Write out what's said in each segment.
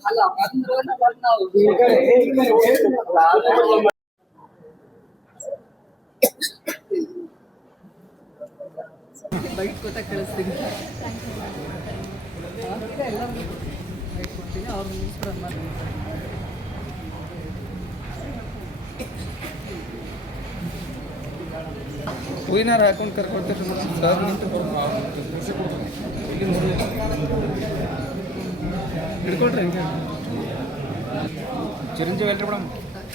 ಅಲ್ಲ ಬಂದ್ರೆ ನಾವು ಬೈಕ್ ಕೊಟ್ಟ ಕಳಿಸ್ತೀನಿ ಎಲ್ಲರಿಗೂ ಬೈಕ್ ಕೊಡ್ತೀನಿ ಅವ್ರು ಮುಗಿಸ್ಬಿಡೋದು ಮಾಡಿ ಹೂವಿನಾರ ಹಾಕೊಂಡು ಕರ್ಕೊಡ್ತೀರಿ ಸರ್ ಹಿಡ್ಕೊಳ್ರಿ ಹೆಂಗೆ ಚಿರಂಜೀವಿ ಹೇಳ್ರಿ ಮೇಡಮ್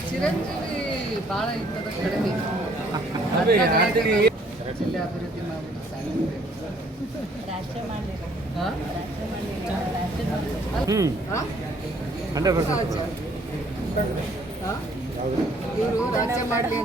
ಚಿರಂಜೀವಿ ಭಾಳ ಇರ್ತದ ಕಡಿಮೆ ಜಿಲ್ಲೆ ಅಭಿವೃದ್ಧಿ ಮಾಡೋದು ಇವರು ರಾಜ್ಯ ಮಾಡಲಿ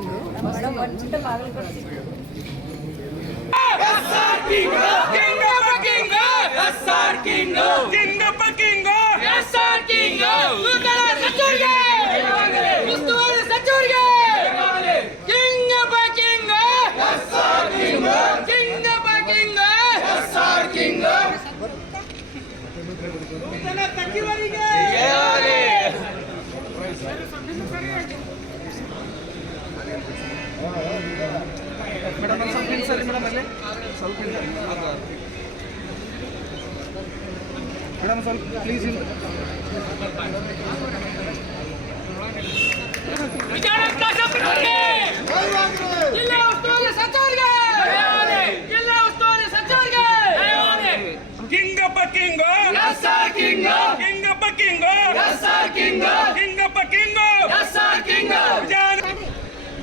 ಮೇಡಮ್ ಒಂದು ಸ್ವಲ್ಪ ಸರಿ ಮೇಡಮ್ ಅಲ್ಲಿ ಸ್ವಲ್ಪ ಮೇಡಮ್ ಸ್ವಲ್ಪ ಪ್ಲೀಸ್ ಇಲ್ಲ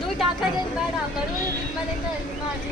ದುಡ್ಡು ಹಾಕೋದೇನು ಬೇಡ ಕಡು ಮನೆಯಿಂದ ಇದು ಮಾಡಿ